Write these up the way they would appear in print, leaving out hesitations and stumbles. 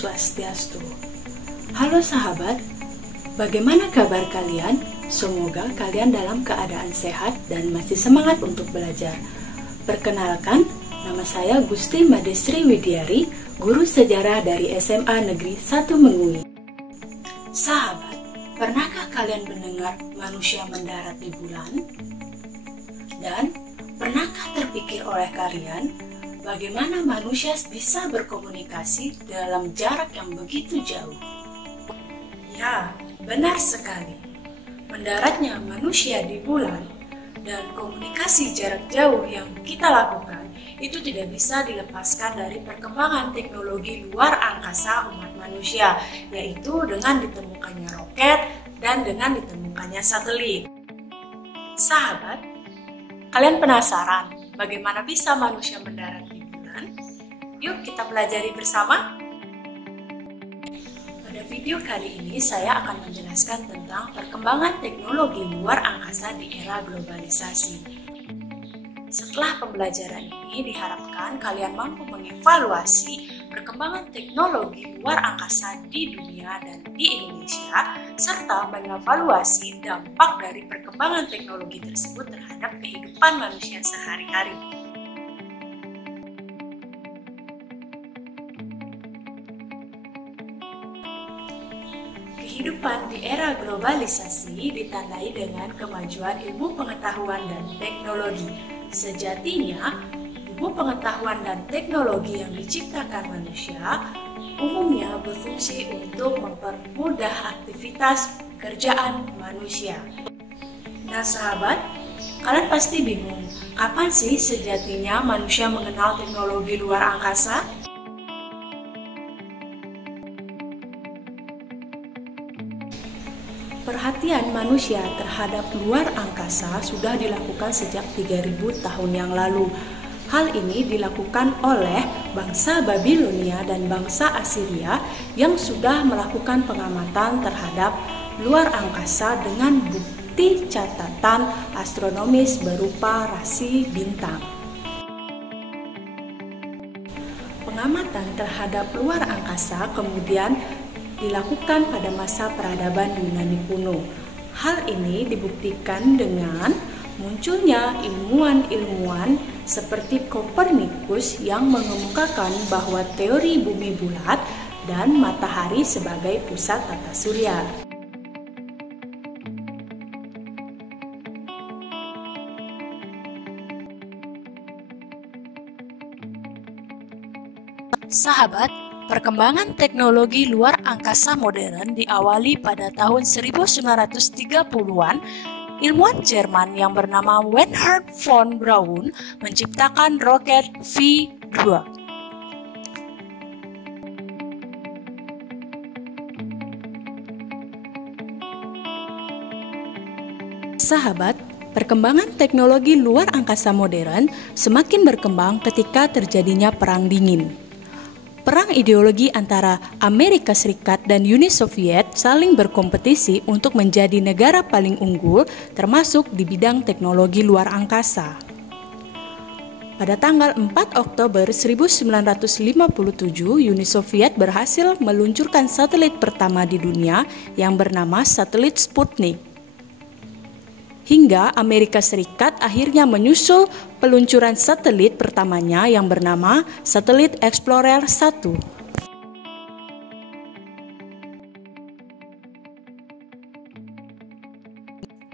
Swastiastu. Halo sahabat, bagaimana kabar kalian? Semoga kalian dalam keadaan sehat dan masih semangat untuk belajar. Perkenalkan, nama saya Gusti Madestri Widiari, guru sejarah dari SMA Negeri 1 Mengui. Sahabat, pernahkah kalian mendengar manusia mendarat di bulan? Dan pernahkah terpikir oleh kalian bagaimana manusia bisa berkomunikasi dalam jarak yang begitu jauh? Ya, benar sekali. Mendaratnya manusia di bulan dan komunikasi jarak jauh yang kita lakukan itu tidak bisa dilepaskan dari perkembangan teknologi luar angkasa umat manusia, yaitu dengan ditemukannya roket dan dengan ditemukannya satelit. Sahabat, kalian penasaran bagaimana bisa manusia mendarat di bulan? Yuk kita pelajari bersama. Pada video kali ini saya akan menjelaskan tentang perkembangan teknologi luar angkasa di era globalisasi. Setelah pembelajaran ini diharapkan kalian mampu mengevaluasi perkembangan teknologi luar angkasa di dunia dan di Indonesia, serta mengevaluasi dampak dari perkembangan teknologi tersebut terhadap kehidupan manusia sehari-hari. Kehidupan di era globalisasi ditandai dengan kemajuan ilmu pengetahuan dan teknologi. Sejatinya, ilmu pengetahuan dan teknologi yang diciptakan manusia umumnya berfungsi untuk mempermudah aktivitas pekerjaan manusia. Nah sahabat, kalian pasti bingung, kapan sih sejatinya manusia mengenal teknologi luar angkasa? Perhatian manusia terhadap luar angkasa sudah dilakukan sejak 3000 tahun yang lalu. Hal ini dilakukan oleh bangsa Babilonia dan bangsa Assyria yang sudah melakukan pengamatan terhadap luar angkasa dengan bukti catatan astronomis berupa rasi bintang. Pengamatan terhadap luar angkasa kemudian dilakukan pada masa peradaban Yunani kuno. Hal ini dibuktikan dengan munculnya ilmuwan-ilmuwan seperti Kopernikus yang mengemukakan bahwa teori bumi bulat dan matahari sebagai pusat tata surya. Sahabat, perkembangan teknologi luar angkasa modern diawali pada tahun 1930-an. Ilmuwan Jerman yang bernama Wernher von Braun menciptakan roket V2. Sahabat, perkembangan teknologi luar angkasa modern semakin berkembang ketika terjadinya Perang Dingin. Perang ideologi antara Amerika Serikat dan Uni Soviet saling berkompetisi untuk menjadi negara paling unggul termasuk di bidang teknologi luar angkasa. Pada tanggal 4 Oktober 1957, Uni Soviet berhasil meluncurkan satelit pertama di dunia yang bernama satelit Sputnik. Hingga Amerika Serikat akhirnya menyusul peluncuran satelit pertamanya yang bernama Satelit Explorer 1.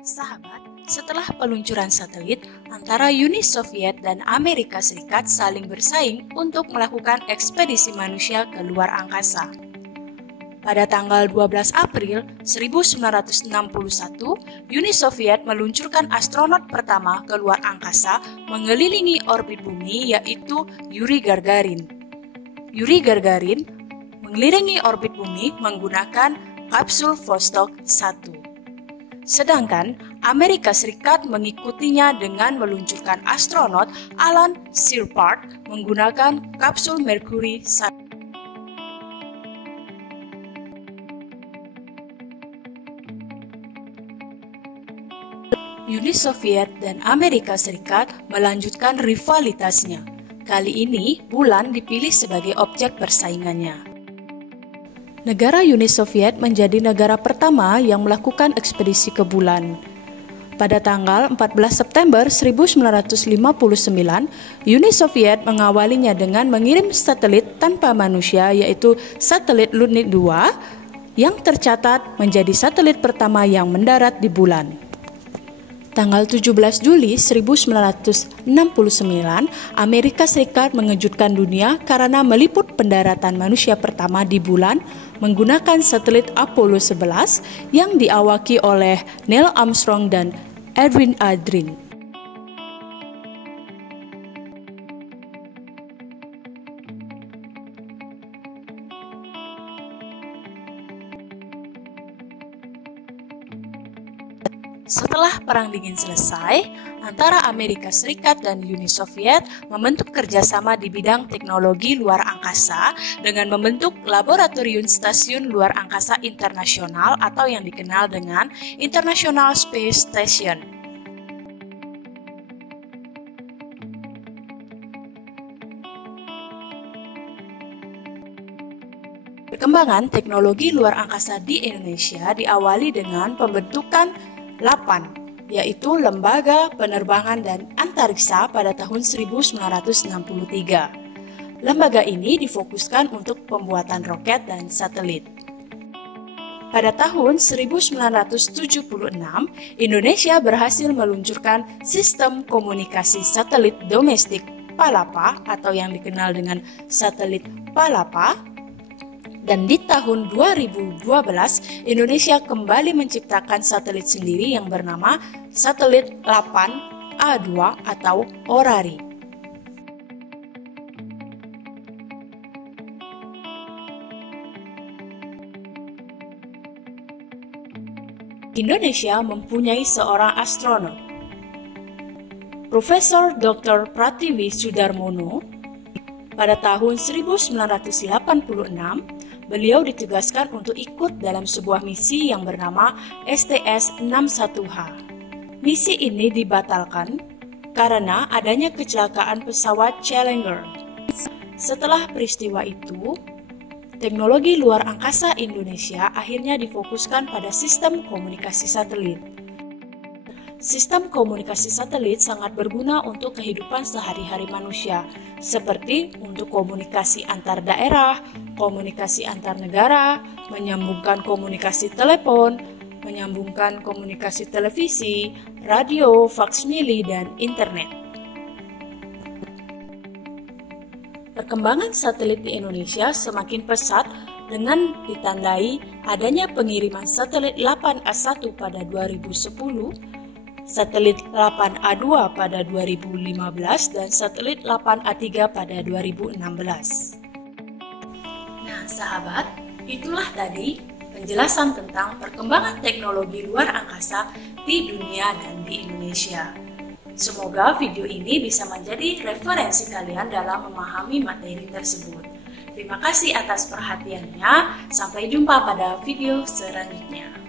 Sahabat, setelah peluncuran satelit, antara Uni Soviet dan Amerika Serikat saling bersaing untuk melakukan ekspedisi manusia ke luar angkasa. Pada tanggal 12 April 1961, Uni Soviet meluncurkan astronot pertama ke luar angkasa mengelilingi orbit bumi, yaitu Yuri Gagarin. Yuri Gagarin mengelilingi orbit bumi menggunakan kapsul Vostok 1. Sedangkan Amerika Serikat mengikutinya dengan meluncurkan astronot Alan Shepard menggunakan kapsul Mercury 1. Uni Soviet dan Amerika Serikat melanjutkan rivalitasnya. Kali ini, bulan dipilih sebagai objek persaingannya. negara Uni Soviet menjadi negara pertama yang melakukan ekspedisi ke bulan. Pada tanggal 14 September 1959, Uni Soviet mengawalinya dengan mengirim satelit tanpa manusia yaitu satelit Lutnik 2 yang tercatat menjadi satelit pertama yang mendarat di bulan. Tanggal 17 Juli 1969, Amerika Serikat mengejutkan dunia karena meliput pendaratan manusia pertama di bulan menggunakan satelit Apollo 11 yang diawaki oleh Neil Armstrong dan Edwin Aldrin. Setelah Perang Dingin selesai, antara Amerika Serikat dan Uni Soviet membentuk kerjasama di bidang teknologi luar angkasa dengan membentuk Laboratorium Stasiun Luar Angkasa Internasional atau yang dikenal dengan International Space Station. Perkembangan teknologi luar angkasa di Indonesia diawali dengan pembentukan LAPAN, yaitu Lembaga Penerbangan dan Antariksa pada tahun 1963. Lembaga ini difokuskan untuk pembuatan roket dan satelit. Pada tahun 1976, Indonesia berhasil meluncurkan sistem komunikasi satelit domestik PALAPA atau yang dikenal dengan satelit PALAPA. Dan di tahun 2012, Indonesia kembali menciptakan satelit sendiri yang bernama satelit LAPAN A2 atau ORARI. Indonesia mempunyai seorang astronot, Profesor Dr. Pratiwi Sudarmono. Pada tahun 1986, beliau ditugaskan untuk ikut dalam sebuah misi yang bernama STS-61H. Misi ini dibatalkan karena adanya kecelakaan pesawat Challenger. Setelah peristiwa itu, teknologi luar angkasa Indonesia akhirnya difokuskan pada sistem komunikasi satelit. Sistem komunikasi satelit sangat berguna untuk kehidupan sehari-hari manusia, seperti untuk komunikasi antar daerah, komunikasi antar negara, menyambungkan komunikasi telepon, menyambungkan komunikasi televisi, radio, faksmili, dan internet. Perkembangan satelit di Indonesia semakin pesat dengan ditandai adanya pengiriman satelit LAPAN A1 pada 2010, satelit LAPAN A2 pada 2015, dan satelit LAPAN A3 pada 2016. Nah, sahabat, itulah tadi penjelasan tentang perkembangan teknologi luar angkasa di dunia dan di Indonesia. Semoga video ini bisa menjadi referensi kalian dalam memahami materi tersebut. Terima kasih atas perhatiannya. Sampai jumpa pada video selanjutnya.